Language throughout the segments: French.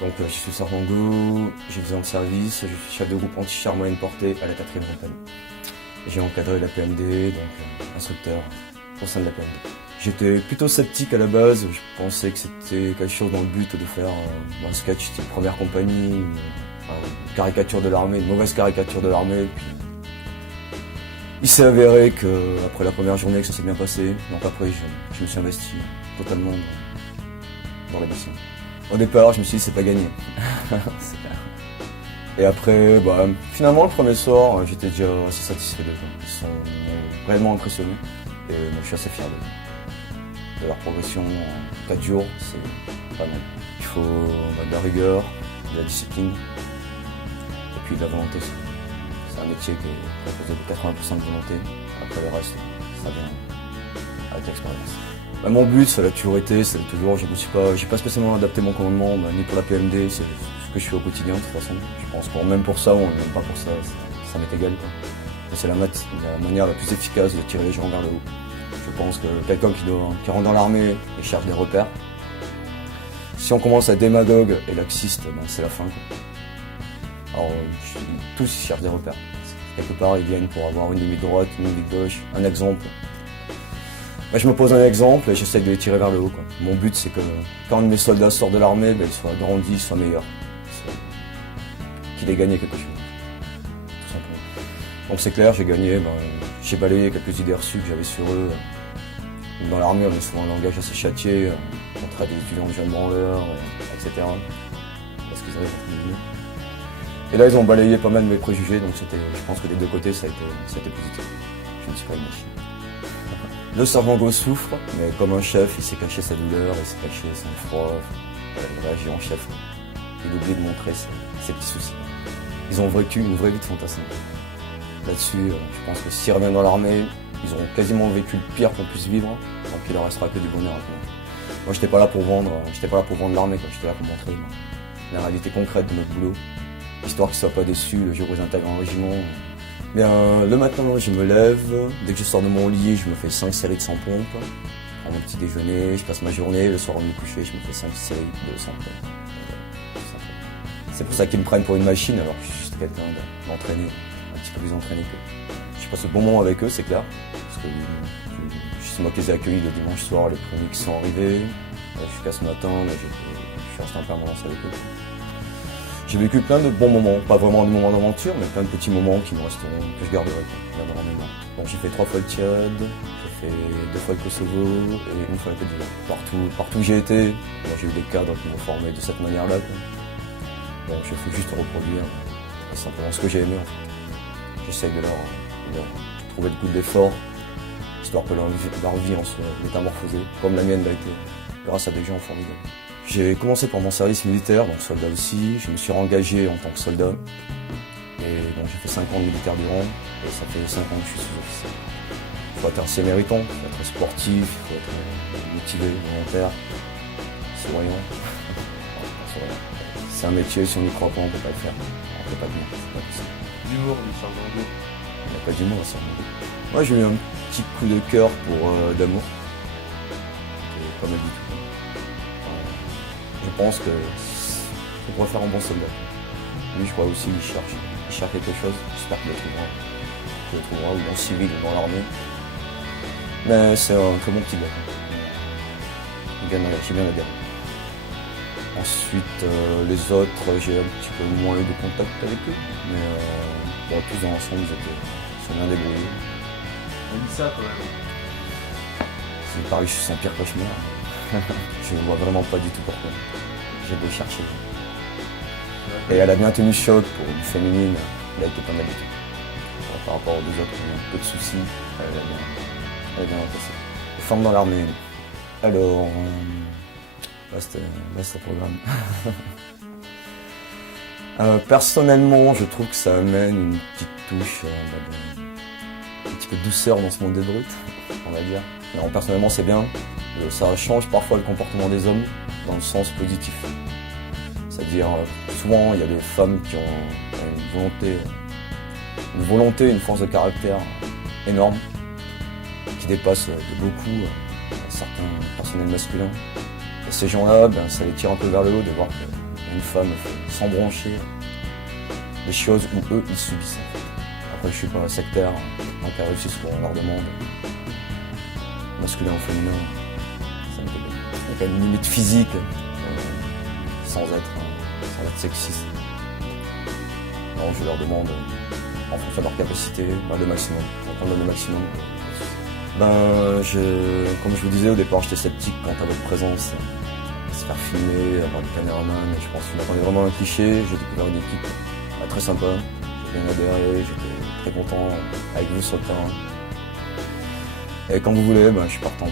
Donc je suis sergent go, j'ai 10 ans de service, je suis chef de groupe anti-char moyenne portée à la 4e compagnie. J'ai encadré la PMD, donc instructeur au sein de la PMD. J'étais plutôt sceptique à la base, je pensais que c'était quelque chose dans le but de faire un sketch style première compagnie, une caricature de l'armée, une mauvaise caricature de l'armée. Il s'est avéré qu'après la première journée que ça s'est bien passé, donc après je me suis investi totalement dans la mission. Au départ, je me suis dit c'est pas gagné. C'est clair. Et après, finalement le premier soir, j'étais déjà assez satisfait d'eux. Ils sont réellement impressionnés et moi, je suis assez fier de leur progression en 4 jours, c'est pas mal. Il faut de la rigueur, de la discipline et puis de la volonté. C'est un métier qui est composé de 80% de volonté, après le reste, ça vient avec l'expérience. Mon but, ça l'a toujours été, c'est toujours, j'ai pas spécialement adapté mon commandement, ni pour la PMD, c'est ce que je fais au quotidien de toute façon. Je pense que même pour ça, ou même pas pour ça, ça m'est égal. C'est la manière la plus efficace de tirer les gens vers le haut. Je pense que quelqu'un qui rentre dans l'armée et cherche des repères, si on commence à être démagogue et laxiste, c'est la fin. Alors, tous cherchent des repères. Quelque part, ils viennent pour avoir une limite droite, une limite gauche, un exemple. Je me pose un exemple et j'essaie de les tirer vers le haut. Mon but, c'est que quand un de mes soldats sort de l'armée, il soit grandi, il soit meilleur. Qu'il ait gagné quelque chose. Tout simplement. Donc c'est clair, j'ai gagné, j'ai balayé quelques idées reçues que j'avais sur eux. Dans l'armée, on est souvent un langage assez châtié, on traite des étudiants de jeunes branleurs, etc. Parce qu'ils arrivent à finir. Et là, ils ont balayé pas mal de mes préjugés, donc je pense que des deux côtés, ça a été positif. Je ne suis pas une machine. Le sergent go souffre, mais comme un chef, il sait cacher sa douleur, il sait cacher son froid, il réagit en chef. Il oublie de montrer ses petits soucis. Ils ont vécu une vraie vie de fantasme. Là-dessus, je pense que s'ils reviennent dans l'armée, ils auront quasiment vécu le pire qu'on puisse vivre, donc il leur restera que du bonheur à connaître. Moi, j'étais pas là pour vendre l'armée, j'étais là pour montrer la réalité concrète de notre boulot, histoire qu'ils soient pas déçus le jour où ils intègrent un régiment. Bien, le matin, je me lève, dès que je sors de mon lit, je me fais 5 séries de 100 pompes, je prends mon petit déjeuner, je passe ma journée, le soir avant de me coucher, je me fais 5 séries de 100 pompes. C'est pour ça qu'ils me prennent pour une machine, alors que je suis juste quelqu'un d'entraîné, un petit peu plus entraîné qu'eux. Je passe de bons moments avec eux, c'est clair, parce que c'est moi qui les ai accueillis le dimanche soir, les premiers qui sont arrivés, jusqu'à ce matin, je suis resté en permanence avec eux. J'ai vécu plein de bons moments, pas vraiment des moments d'aventure, mais plein de petits moments qui me resteront, que je garderai dans ma mémoire. Donc j'ai fait 3 fois le Tchad, j'ai fait 2 fois le Kosovo et 1 fois la Côte d'Ivoire. Partout où j'ai été, j'ai eu des cadres qui m'ont formé de cette manière-là. Donc je fais juste reproduire simplement ce que j'ai aimé. En fait. J'essaie de leur trouver le goût de l'effort, histoire que leur vie en soit métamorphosée, comme la mienne l'a été, grâce à des gens formidables. J'ai commencé par mon service militaire, donc soldat aussi. Je me suis engagé en tant que soldat. Et donc j'ai fait 5 ans de militaire durant, et ça fait 5 ans que je suis sous-officier. Il faut être assez méritant, il faut être sportif, il faut être motivé, volontaire, souriant. C'est un métier, si on n'y croit pas, on ne peut pas le faire. On ne peut pas le dire. L'humour du sergent go. Il n'y a pas d'humour à ça. Moi j'ai eu un petit coup de cœur pour d'amour. C'est pas mal du tout. Je pense que c'est pour faire un bon soldat. Lui, je crois aussi, il cherche quelque chose. J'espère qu'il le trouvera, ou en civil ou dans l'armée. Mais c'est un très bon petit gars. J'aime bien la guerre. Ensuite, les autres, j'ai un petit peu moins eu de contact avec eux. Mais tous dans l'ensemble, ils sont bien débrouillés. On dit ça quand même. C'est Paris, c'est un pire cauchemar. Je ne vois vraiment pas du tout pourquoi. J'ai beau chercher. Et elle a bien tenu choc pour une féminine, elle a été pas mal du tout. Par rapport aux deux autres qui ont un peu de soucis, elle a bien passé. Les femmes dans l'armée. Alors, c'était le programme. Personnellement, je trouve que ça amène une petite touche, un petit peu de douceur dans ce monde des brutes, on va dire. Non, personnellement, c'est bien. Ça change parfois le comportement des hommes dans le sens positif. C'est-à-dire, souvent, il y a des femmes qui ont une volonté, une force de caractère énorme, qui dépasse de beaucoup certains personnels masculins. Et ces gens-là, ça les tire un peu vers le haut de voir qu'il y a une femme sans broncher des choses où eux ils subissent en fait. Après je suis pas sectaire, donc à réussir ce qu'on leur demande. Masculin ou féminin, ça me fait bien. Il y a quand même une limite physique sans être sexiste. Non, je leur demande en fonction de leur capacité, le maximum. On donne le maximum. Comme je vous disais au départ, j'étais sceptique quant à votre présence. Se faire filmer, avoir des caméramans, je pense que je m'attendais vraiment à un cliché. J'ai découvert une équipe très sympa, j'ai bien adhéré, j'étais très content avec vous sur le terrain. Et quand vous voulez, je suis partant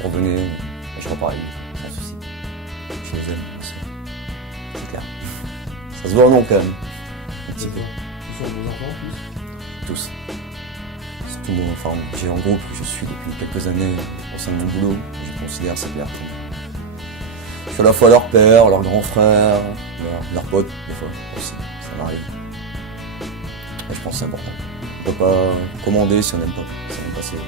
pour venir, et je repars avec vous, sans souci. Je les aime, c'est clair. Ça se voit au nom quand même. Un petit peu. Ce sont vos enfants en plus? Tous. C'est tout mon, enfin, j'ai un groupe que je suis depuis quelques années au sein de mon boulot. Je considère ça bien. Je suis à la fois leur père, leur grand frère, leur pote, des fois aussi, ça m'arrive. Et je pense que c'est important. On peut pas commander si on n'aime pas. Si on n'aime pas ses amis.